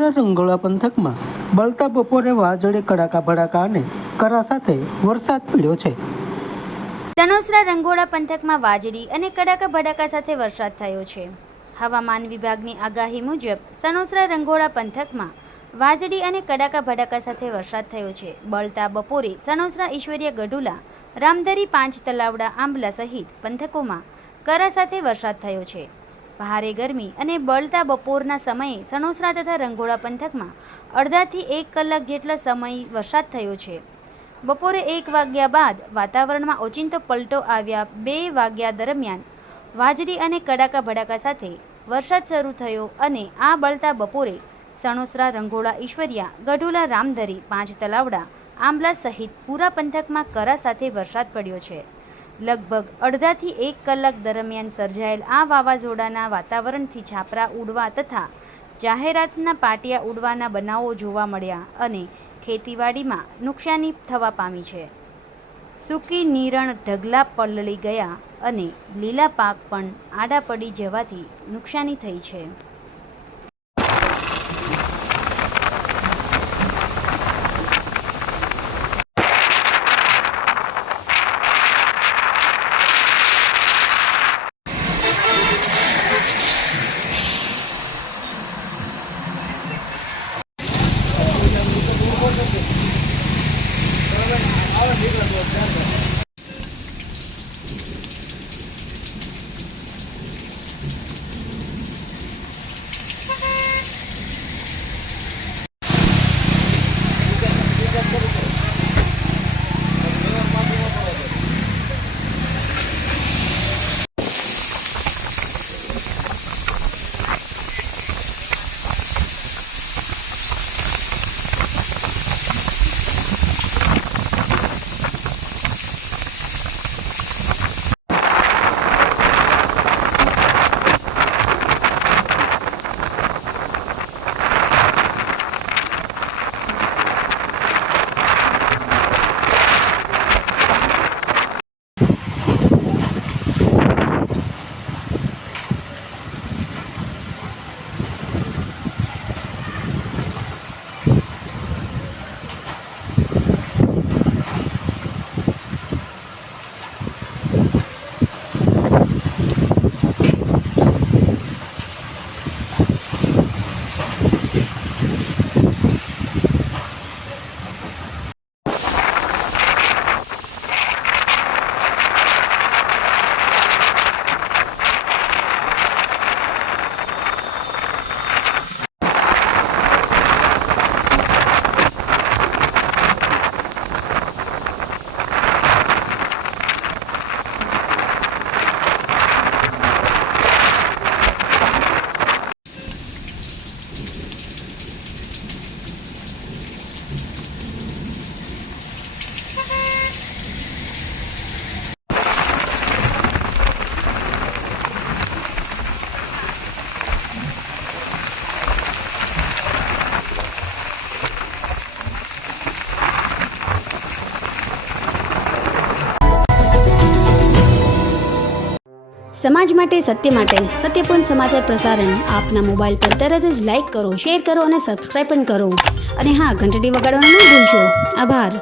સણોસરા રંગોળા પંથકમાં બળતા બપોરે વાજળે કડાકા ભડાકા અને કરા સાથે વરસાદ પડ્યો છે। સણોસરા રંગોળા પંથકમાં વાજળી અને કડાકા ભડાકા સાથે વરસાદ થયો છે। હવામાન વિભાગની આગાહી મુજબ સણોસરા રંગોળા પંથકમાં વાજળી અને કડાકા ભડાકા સાથે વરસાદ થયો છે। બળતા બપોરે સણોસરા ઈશ્વરીય ગઢુલા, રામધરી, પાંચ તલાવડા, આંબલા સહિત પંથકોમાં કરા સાથે વરસાદ થયો છે। ભારે ગરમી અને બળતા બપોરના સમયે સણોસરા તથા રંગોળા પંથકમાં અડધાથી 1 કલાક જેટલા સમય વરસાદ થયો છે। બપોરે 1 વાગ્યા બાદ વાતાવરણમાં ઓચિંતો પલટો આવ્યા 2 વાગ્યા દરમિયાન વાજળી અને કડાકા ભડાકા સાથે વરસાદ શરૂ થયો અને આ બળતા બપોરે સણોસરા, રંગોળા, ઈશ્વરિયા, ગઢુલા, રામધરી, પાંચ તલાવડા, આંબલા સહિત પૂરા પંથકમાં કરા સાથે વરસાદ પડ્યો છે। લગભગ અડધાથી 1 કલાક દરમિયાન સર્જાયેલ આ વાવાઝોડાના વાતાવરણથી છાપરા ઉડવા તથા જાહેરાતના પાટિયા ઉડવાના બનાવો જોવા મળ્યા અને ખેતીવાડીમાં નુકસાની થવા પામી છે। સૂકી નીરણ ઢગલા પલળી ગયા અને લીલા પાક પણ આડા પડી જવાથી નુકસાની થઈ છે। સમાજ માટે, સત્ય માટે, સત્યપૂર્ણ સમાચાર પ્રસારણ આપના મોબાઈલ પર તરત જ લાઈક કરો, શેર કરો અને સબસ્ક્રાઈબ પણ કરો અને હા, ઘંટડી વગાડવાનું ન ભૂલશો। આભાર।